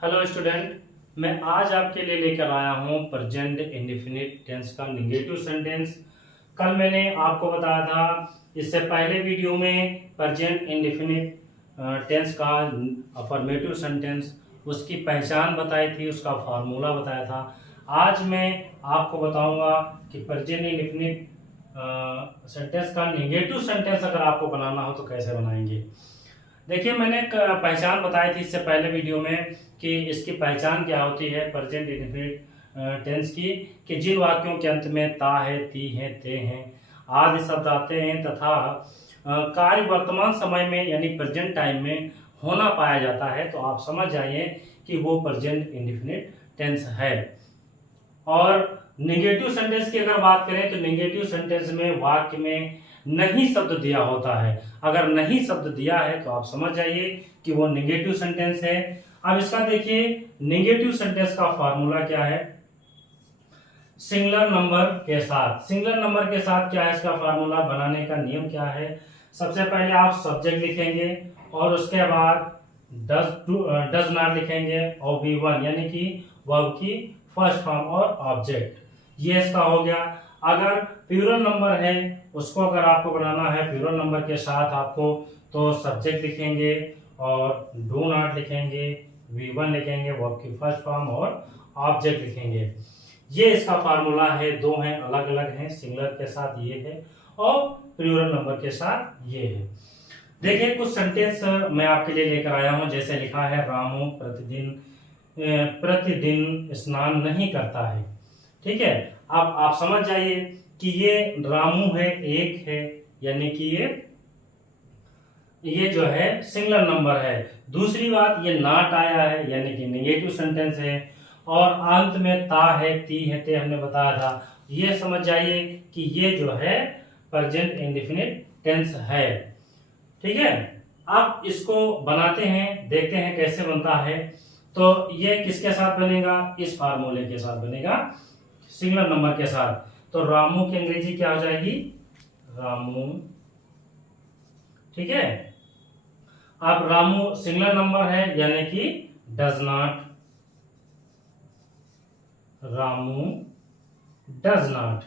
Hello student, मैं आज आपके लिए लेकर आया हूँ प्रेजेंट इंडेफिनिट टेंस का नेगेटिव सेंटेंस। कल मैंने आपको बताया था इससे पहले वीडियो में प्रेजेंट इंडेफिनिट टेंस का अफर्मेटिव सेंटेंस उसकी पहचान बताई थी, उसका फार्मूला बताया था। आज मैं आपको बताऊंगा कि प्रेजेंट इंडेफिनिट सेंटेंस का नेगेटिव सेंटेंस अगर आपको बनाना हो तो कैसे बनाएंगे। देखिए, मैंने एक पहचान बताई थी इससे पहले वीडियो में कि इसकी पहचान क्या होती है प्रेजेंट इंडेफिनिट टेंस की, कि जिन वाक्यों के अंत में ता है, ती है, ते हैं आदि शब्द आते हैं तथा कार्य वर्तमान समय में यानी प्रेजेंट टाइम में होना पाया जाता है, तो आप समझ जाइए कि वो प्रेजेंट इंडेफिनिट टेंस है। और नेगेटिव सेंटेंस की अगर बात करें तो नेगेटिव सेंटेंस में वाक्य में नहीं शब्द दिया होता है। अगर नहीं शब्द दिया है तो आप समझ जाइए कि वो नेगेटिव सेंटेंस है। अब इसका देखिए, नेगेटिव सेंटेंस का फॉर्मूला क्या है। सिंगुलर नंबर के साथ, सिंगुलर नंबर के साथ क्या है इसका फॉर्मूला बनाने का नियम क्या है। सबसे पहले आप सब्जेक्ट लिखेंगे और उसके बाद डज नॉट लिखेंगे और V1 यानी कि वर्ब की फर्स्ट फॉर्म और ऑब्जेक्ट, ये इसका हो गया। अगर प्लूरल नंबर है उसको अगर आपको बनाना है प्लूरल नंबर के साथ आपको, तो सब्जेक्ट लिखेंगे और डू नॉट लिखेंगे, V1 लिखेंगे, वर्ब की फर्स्ट फॉर्म और ऑब्जेक्ट लिखेंगे। ये इसका फार्मूला है। दो हैं, अलग अलग हैं, सिंगुलर के साथ ये है और प्लूरल नंबर के साथ ये है। देखिए, कुछ सेंटेंस मैं आपके लिए लेकर आया हूं। जैसे लिखा है, रामू प्रतिदिन स्नान नहीं करता है। ठीक है, अब आप समझ जाइए कि ये रामू है, एक है, यानी कि ये जो है सिंगुलर नंबर है। दूसरी बात, ये नॉट आया है यानी कि नेगेटिव सेंटेंस है। और अंत में ता है, ती है, ते हमने बताया था। ये समझ जाइए कि ये जो है प्रेजेंट इंडेफिनिट टेंस है। ठीक है, अब इसको बनाते हैं, देखते हैं कैसे बनता है। तो ये किसके साथ बनेगा, इस फार्मूले के साथ बनेगा, सिंगुलर नंबर के साथ। तो रामू की अंग्रेजी क्या हो जाएगी, रामू। ठीक है, अब रामू सिंगुलर नंबर है यानी कि does not, Ramu does not.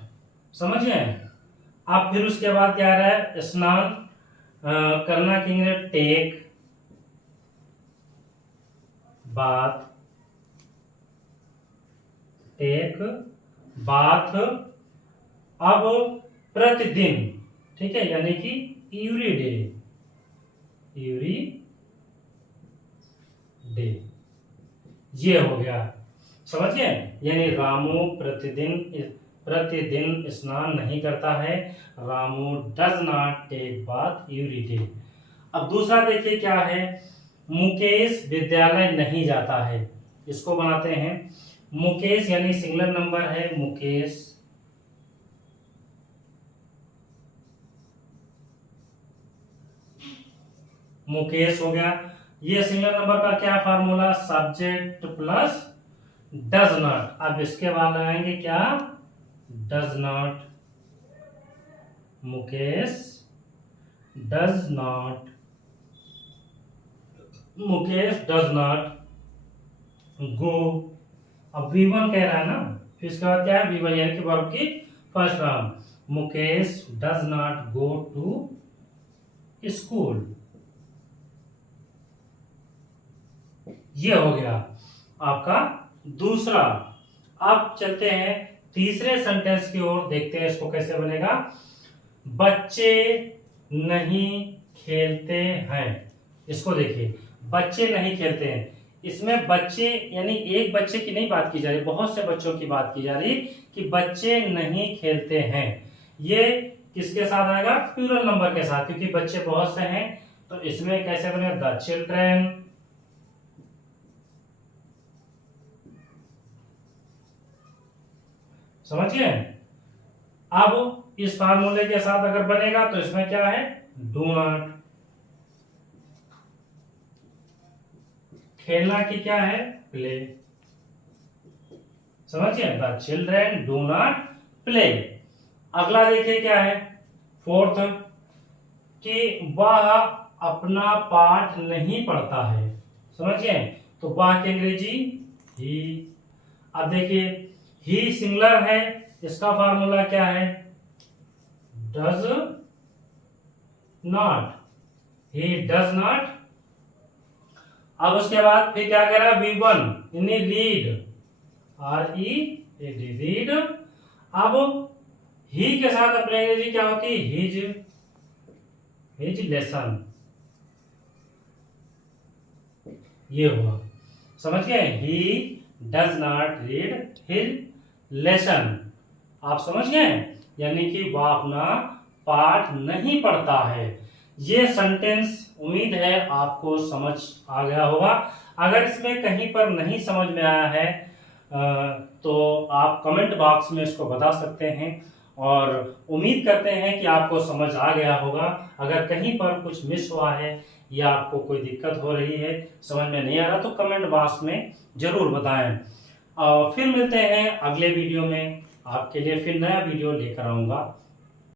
समझिए। अब फिर उसके बाद क्या आ रहा है, स्नान करना की टेक बाथ, टेक बाथ। अब प्रतिदिन, ठीक है, यानी कि एवरी डे, एवरी डे, ये हो गया। समझिए, यानी रामू प्रतिदिन स्नान नहीं करता है, Ramu does not take bath every day. अब दूसरा देखिए क्या है, मुकेश विद्यालय नहीं जाता है। इसको बनाते हैं, मुकेश यानी सिंगुलर नंबर है, मुकेश मुकेश हो गया। ये सिंगुलर नंबर का क्या formula, subject plus does not. अब इसके बाद लगाएंगे क्या, does not, Mukesh does not, Mukesh does not गो। अब V1 कह रहा है ना, फिर इसके बाद क्या है, V1 यानी कि वर्ब की first form, Mukesh does not go to school. ये हो गया आपका दूसरा। अब चलते हैं तीसरे सेंटेंस की ओर, देखते हैं इसको कैसे बनेगा। बच्चे नहीं खेलते हैं। इसको देखिए, बच्चे नहीं खेलते हैं। इसमें बच्चे यानी एक बच्चे की नहीं बात की जा रही, बहुत से बच्चों की बात की जा रही कि बच्चे नहीं खेलते हैं। ये किसके साथ आएगा, प्लूरल नंबर के साथ, क्योंकि बच्चे बहुत से हैं। तो इसमें कैसे बनेगा, द चिल्ड्रेन, समझिए। अब इस फार्मूले के साथ अगर बनेगा तो इसमें क्या है, डू नॉट। खेलना की क्या है, प्ले। समझिए, the children do not play. अगला देखिए क्या है, फोर्थ, कि वह अपना पाठ नहीं पढ़ता है। समझिए, तो वह की अंग्रेजी ही। अब देखिए ही सिंगुलर है, इसका फार्मूला क्या है? Does not, he does not. अब उसके बाद फिर क्या कह रहा है? V1 यानी रीड, READ रीड। अब ही के साथ अपनी अंग्रेजी क्या होती है? His lesson. ये हुआ, समझ गए? He does not read his lesson. आप समझ गए? यानी कि वह अपना पाठ नहीं पढ़ता है। ये सेंटेंस उम्मीद है आपको समझ आ गया होगा। अगर इसमें कहीं पर नहीं समझ में आया है तो आप कमेंट बॉक्स में इसको बता सकते हैं, और उम्मीद करते हैं कि आपको समझ आ गया होगा। अगर कहीं पर कुछ मिस हुआ है या आपको कोई दिक्कत हो रही है, समझ में नहीं आ रहा, तो कमेंट बॉक्स में जरूर बताएं। फिर मिलते हैं अगले वीडियो में, आपके लिए फिर नया वीडियो लेकर आऊंगा।